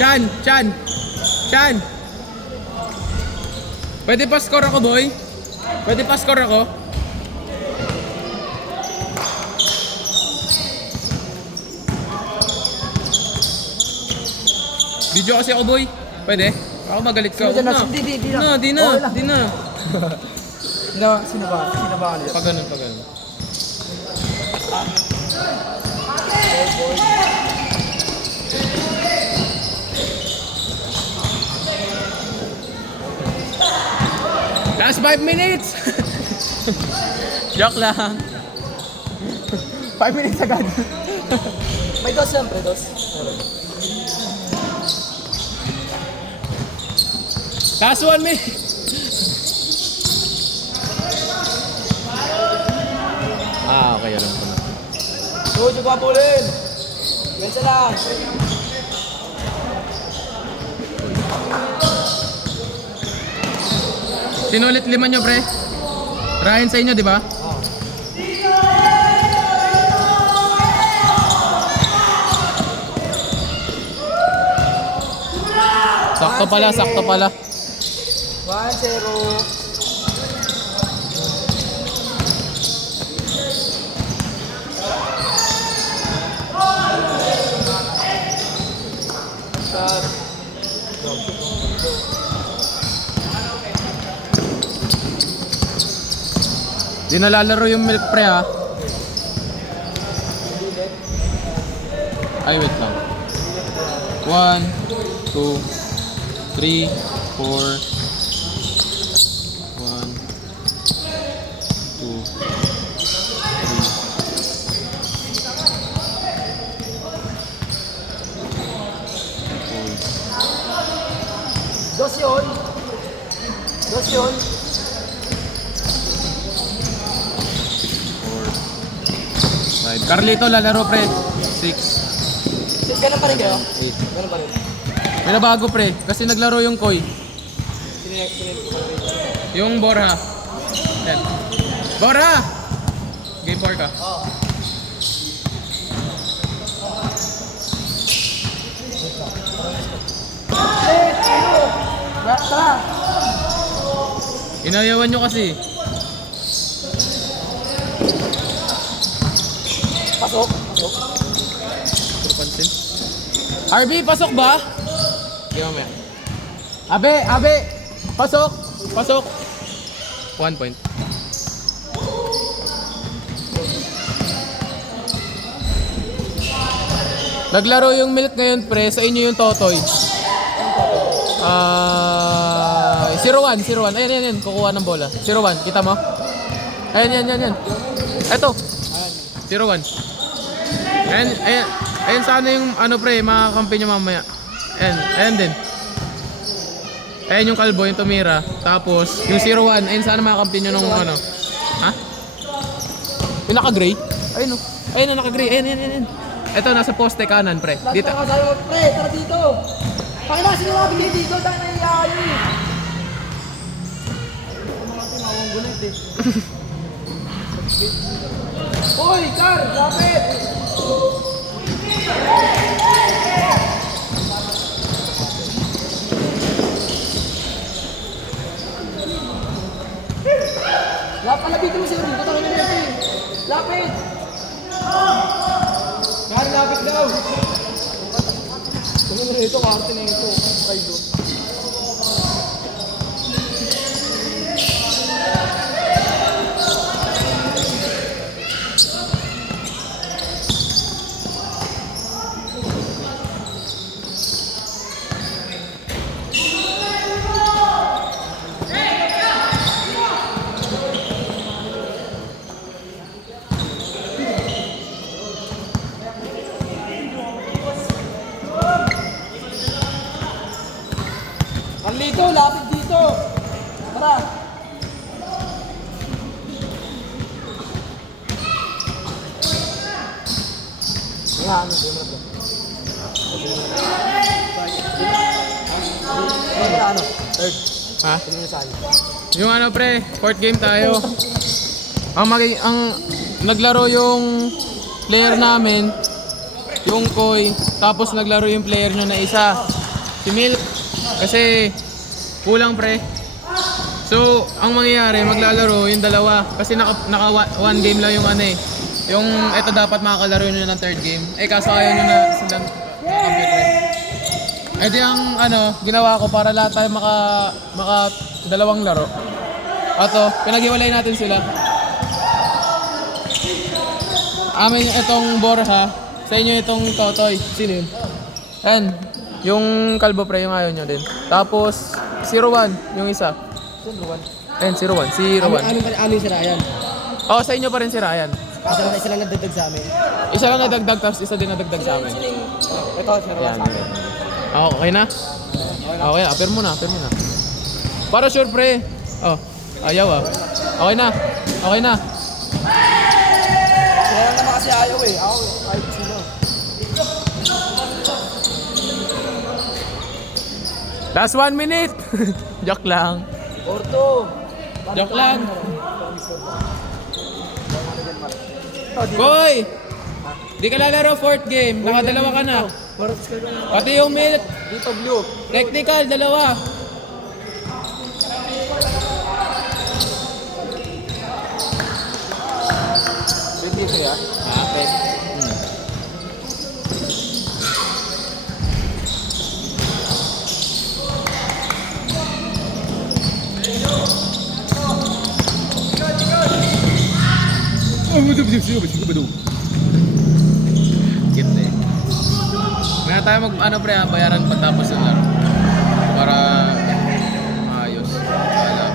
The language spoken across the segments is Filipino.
Chan! Pwede pa score ako, boy? Pwede pa score ako? Video kasi ako, boy. Pwede? Ako magalit ka. Di na. Di na. Sino ba ano? Pag ganun. Last 5 minutes! Joke lang. 5 minutes agad. May dos siyempre, dos. Last 1 minute! Okay, alam ko na. Jojo papulin! Gansa lang. Sinulit 5 nyo, pre? Ryan sa inyo, di ba? Sakto pala. 1-0. Di nalalaro yung milk, pre, ha? Ay, wait lang. 1, 2, 3, 4. 1, 2, 3, 4. Dos yun. 5. Carlito lalaro, pre. 6. Ganun pa rin kayo? 8. Ganun pa rin. May nabago, pre. Kasi naglaro yung Koy. Yung Borja. Yan. Borja! Game 4 ka. Oo. Tara! Inayawan nyo kasi. Pasok. Puro pansin. RB, pasok ba? Hindi mamaya. Abe! Pasok! 1 point. Naglaro yung Milk ngayon, pre. Sa inyo yung Totoy. 0-1. Ayan. Kukuha ng bola. 0-1. Kita mo? Ayan. Eto. 0-1. Ayan sana yung pre, makakampi nyo mamaya. Ayan din. Ayan yung kalbo, yung tumira. Tapos, yung 0-1, ayan sana makakampi nyo nung ano. Ha? Yung naka-gray? Ayun, naka-gray. Ayan. Eto, nasa poste kanan, pre. Dito. Tara sa'yo, pre. Tara dito. Pakina, sinabi niya dito. Dahil naiyayo eh. Mga gulit eh. Uy, Car! Lapit! Lapitin mo siya rin. Tutulungan niya ito eh. Lapit! Car, lapit daw! Tumulong na ito, karte na ito. Try do. Dito, lapit dito. Tara. Ano to? Ano? Third. Ha? Yung pre, fourth game tayo. Ang naglaro yung player namin, yung Koy, tapos naglaro yung player nyo na isa. Si Milk. Kasi kulang pre. So, ang mangyayari, maglalaro yung dalawa. Kasi naka one game lang yung ano eh. Yung ito dapat makakalaro nyo ng third game. Eh kaso ayaw nyo na silang compute pre. Ito yung ano, ginawa ko para lahat tayo maka dalawang laro. Ato, pinag-iwalay natin sila. Amin itong Borja, sa inyo itong Totoy. Sino yun? Yan, yung kalbo pre, yung ayaw nyo din. Tapos, 01, yung isa. Ayan, 01, si Rowan. Amin si Ryan. Oo, sa inyo pa rin si Ryan. Isa lang nagdagdag sa amin. Isa lang nadagdag, tapos isa din nadagdag sa amin. Ito, si Ryan Yan. sa amin. Okay na? Okay na, apir mo na, apir mo na. Para sure pre. Oh, ayaw ah. Okay na, okay na. Kaya naman kasi ayaw eh. Ayaw sila. Last 1 minute. Joke lang. Orto. Joke lang. Boy! Di ka lalaro fourth game. Nakadalawa ka na. Pati yung Milk. Dito blue. Technical, dalawa. Ready ko ya? Ah, okay. Cute eh. Kaya tayo ano pre, bayaran pagtapos ng laro. Para maayos. Wala.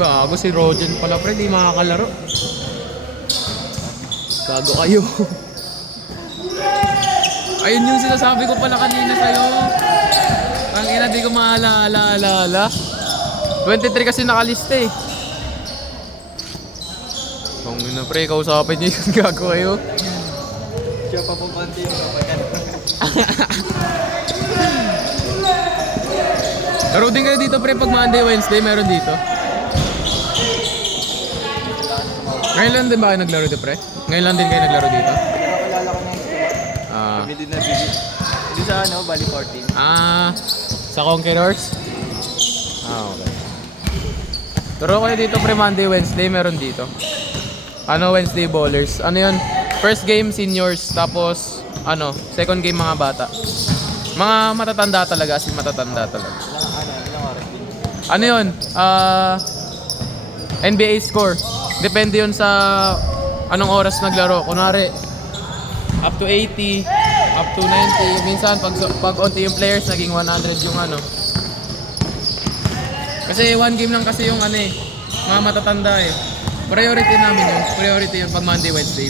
Gago si Rogen pala pre, di makakalaro. Gago kayo. Ayun yung sinasabi ko pala kanina sa'yo. Ang ina, di ko maalala. 23 kasi nakalista eh. Kung ina pre, kausapin niyo yung gago kayo. Siya pa pong konti yung kapag Laro din kayo dito pre, pag Monday, Wednesday, meron dito. Ngayon lang din ba kayo naglaro dito pre? Ngayon lang din kayo naglaro dito? Nakalala ko ng Ah, kami din na bili. Hindi sa ano, Bali 14. Sa Conquerors? Okay. Laro kayo dito pre, Monday, Wednesday, meron dito. Ano, Wednesday Bowlers. Ano yun? First game, seniors. Tapos, ano, second game, mga bata. Mga matatanda talaga, as in matatanda talaga. Ilang oras din. Ano yun? NBA score. Depende yun sa anong oras naglaro. Kunwari, up to 80, up to 90. Minsan, pag onti yung players, naging 100 yung ano. Kasi one game lang kasi yung ano eh, mga matatanda eh. Priority namin yun. Priority yun pag Monday, Wednesday.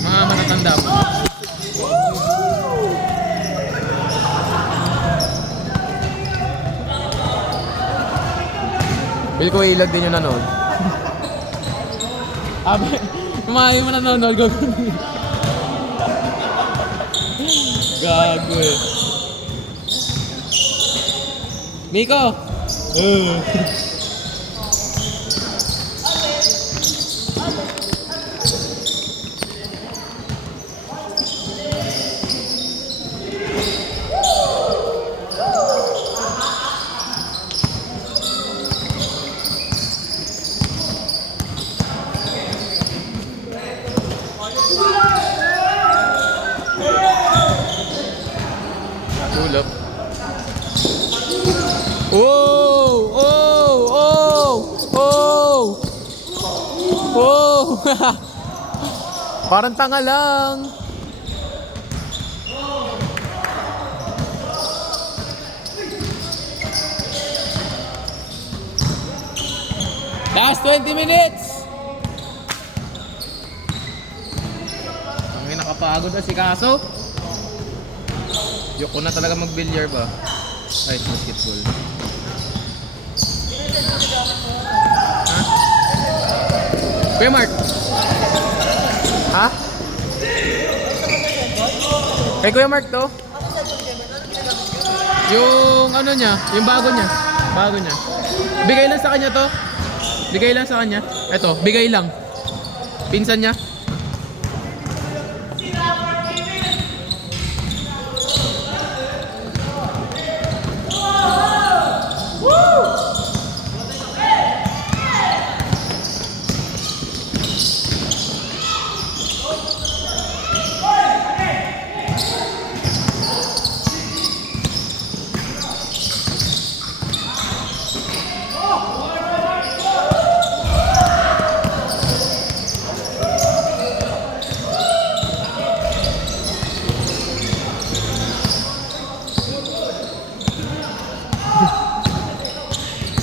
Mga matatanda po. Feel ko ilag din yung nanood. Kumain mo nanonood. Gago eh. Miko! Tulog. Oh! Oh! Oh! Oh! Oh! Parang tanga lang. Last 20 minutes! Ang nakapagod na si Kaso. Yoko na talaga mag-billiard ba? Ay, basketball. Ha? Kuya Mark? Ha? Kay Kuya Mark to? Yung ano niya, yung bago niya. Bago niya. Bigay lang sa kanya to. Bigay lang sa kanya. Eto, bigay lang. Pinsan niya.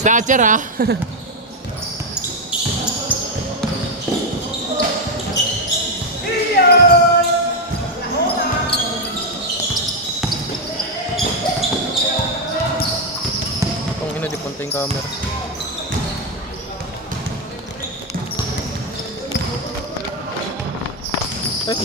Snatcher ha. Itong ina di punta yung camera. Ay.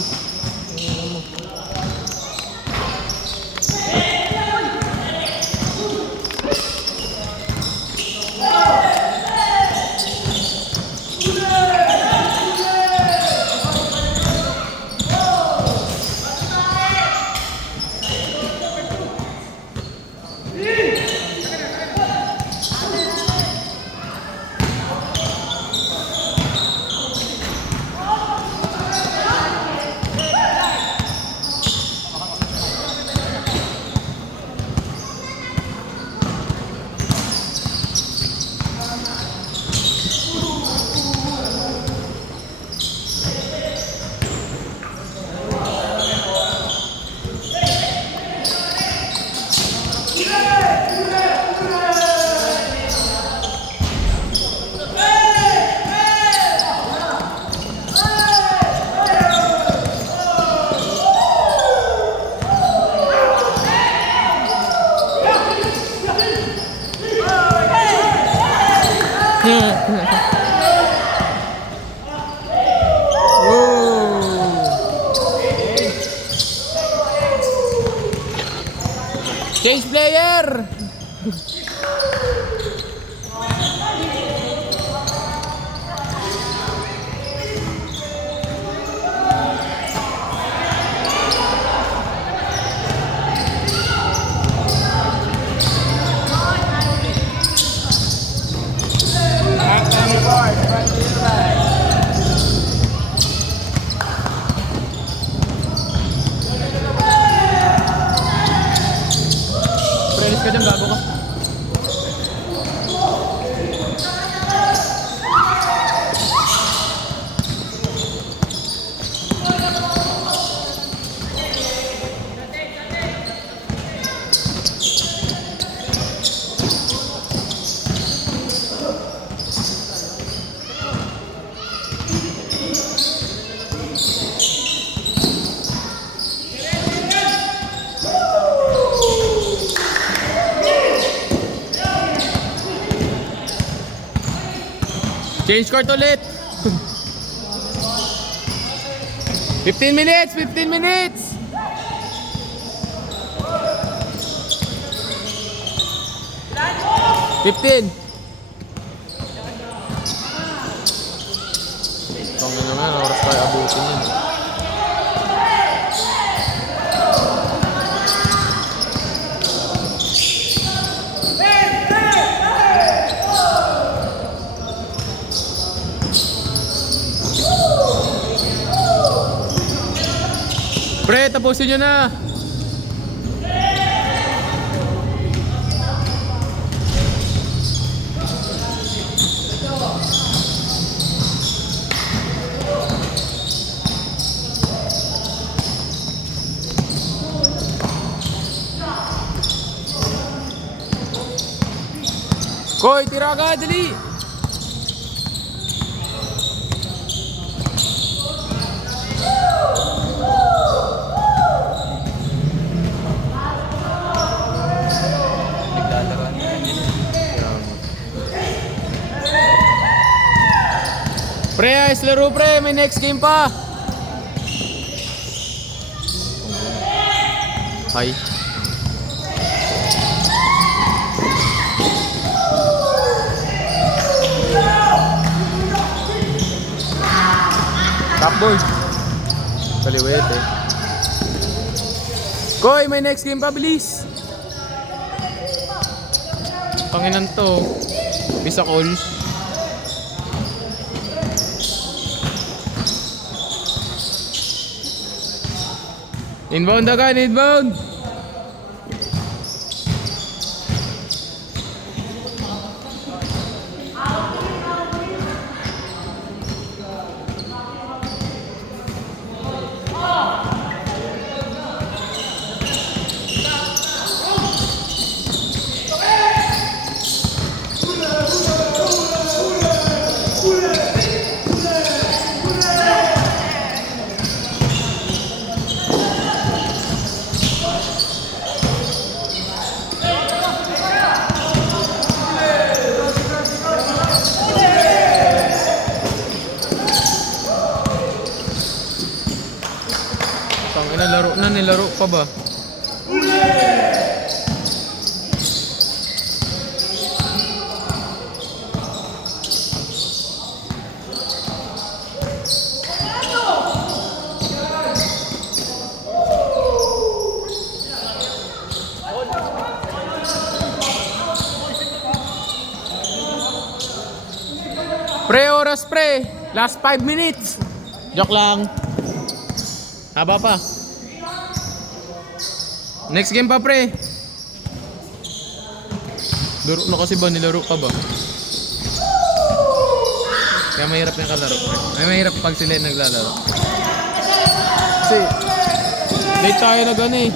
Change player! Prelis ka dyan, gago ka. Change court ulit. 15 minutes, 15 minutes. Fifteen. Tongin naman, oras tayo abutin yun. Pre, tapusin nyo na. Koy, tira agad, dali. laro pre, may next game pa. Hi. Top boy. Kaliwet eh. Koy, may next game pa, bilis. Panginan to. Bisa call. Inbound agad, inbound. Tangina, laro na, nilaro pa ba? Pre, oras pre. Last 5 minutes. Joke lang. Haba pa. Next game pa pre. Laro na kasi ba? Nilaro pa ba? Kaya mahirap yung kalaro pre. Ay mahirap pag sila yung naglalaro. Kasi late tayo na gani.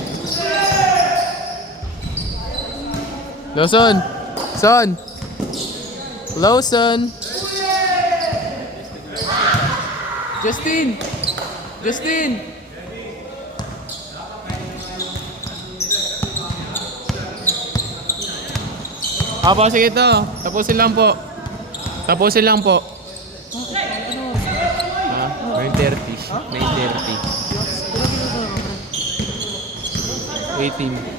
Lawson. Son. Lawson. Justin. Justin. Apa sige ito. Tapusin lang po. Tapusin lang po. Ah, 9:30. 9:30. 18.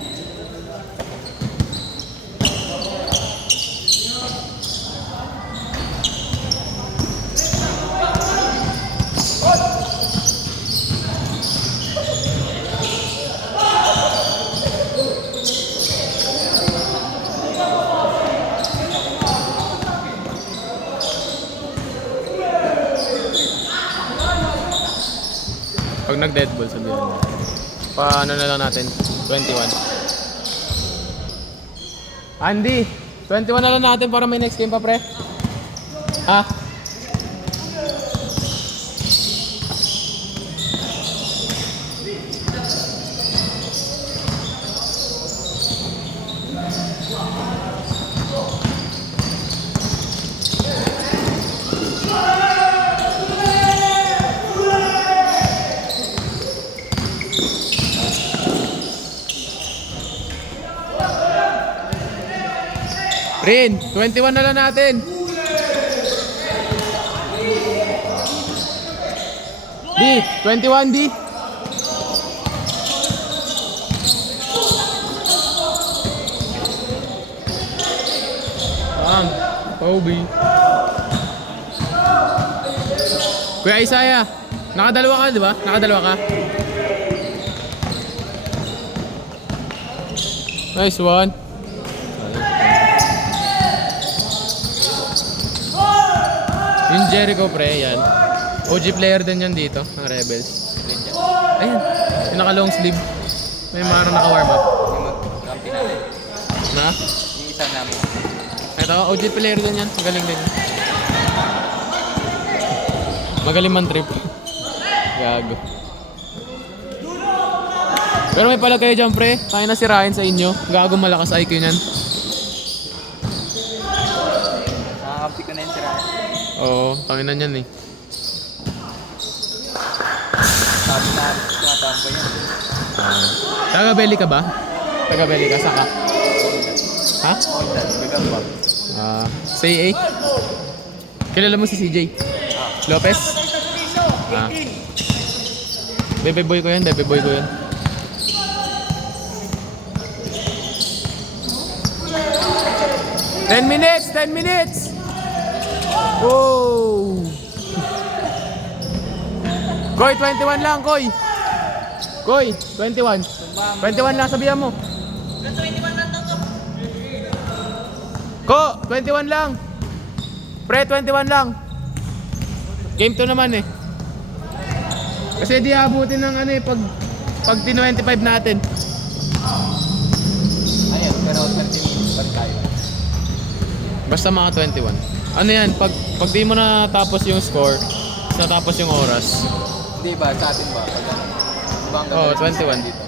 Pag nag-dead ball, sabihin mo. Paano na lang natin? 21. Andy, 21 na lang natin para may next game pa, pre. Ha? Rin, 21 na lang natin. D, 21 D. Kobe. Kuya Isaiah, nakadalawa ka, di ba? Nakadalawa ka. Nice one. Yung Jericho pre, yan. OG player din yan dito, ng Rebels. Ayan, yung naka long sleeve. May marang naka warm up. Yung namin. Na? Yung isa namin. Ito, OG player din yan. Magaling din. Magaling man trip. Gago. Pero may pala kayo dyan pre. Tayo na sirahin sa inyo. Gago, malakas IQ niyan. Nakakampi ko na yung siraan. Oo, tanginan yan eh. Sabi na tumatambay yun. Taga-belly ka ba? Taga-belly ka? Saka? Ha? Oitan, bigang bag. Say A. Kilala mo si CJ? Lopez? Ah. Bebe boy ko yan, bebe boy ko yan. Ten minutes! 10 minutes! Whoa! Koy, 21 lang, Koy! Koy, 21. 21 lang, sabihan mo. 21 lang to. Ko, 21 lang. Pre, 21 lang. Game 2 naman eh. Kasi di abutin ng ano eh, pag 25 natin. Ayun, pero 30 minutes pa rin tayo. Basta mga 21. Ano yan, pag di mo natapos yung score, natapos yung oras. Hindi ba, sa atin ba? Pag ano? Diba ang Oo, gagawin 21. dito?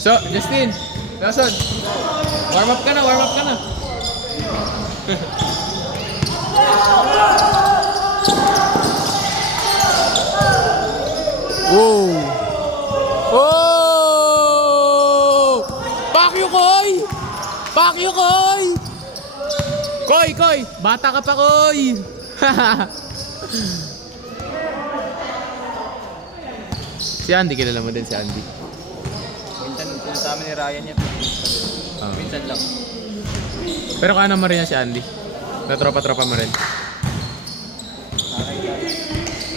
So, Justin, Lawson, warm up ka na, warm up ka na. Wow! Oh! Pakyo, Koy! Pakyo, Koy! Koy! Bata ka pa, Koy! Si Andy, kilala mo din si Andy. Minsan sa amin ni Ryan yan. Oh. Minsan lang. Pero kaano mo rin yan si Andy? Na tropa-tropa mo rin?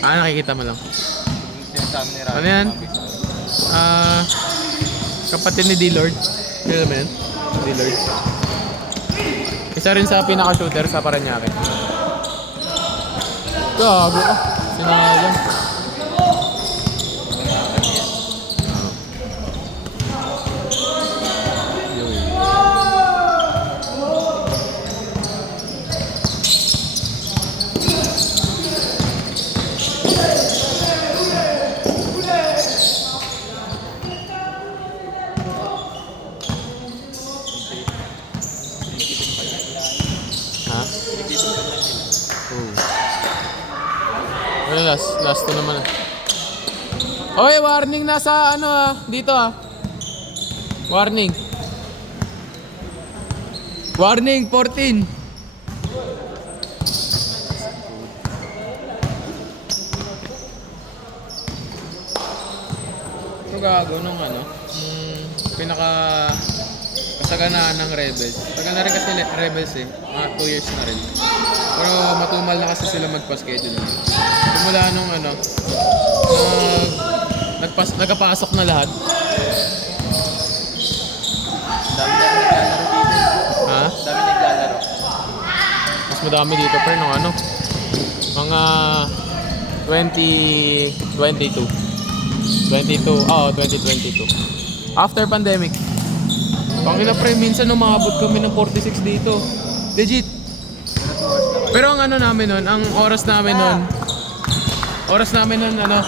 Nakikita mo lang. Minsan sa amin ni Ryan. Ano yan? mabisa. Kapatid ni D-Lord. Kilala mo yan? D-Lord. Isa rin sa pinaka-shooter sa Paranaque. Gago ka. Sinalang. Ha? Oh. Well, last to naman ah. Oy, warning na sa ano ah, dito ah. Warning. Warning 14. Ito gago nung ano, pinaka kasaganaan ng Rebels. Tagal na rin kasi Rebels eh, mga 2 years na rin. Pero matumal na kasi sila magpa-schedule. Simula nung ano, nagkapasok na lahat. Dami na naglalaro dito. Ha? Dami naglalaro. Mas madami dito pero nung ano, mga 2022. 2022. After pandemic. Pangina pre, minsan umabot kami ng 46 dito. Legit. Pero ang ano namin nun, ang oras namin nun ano,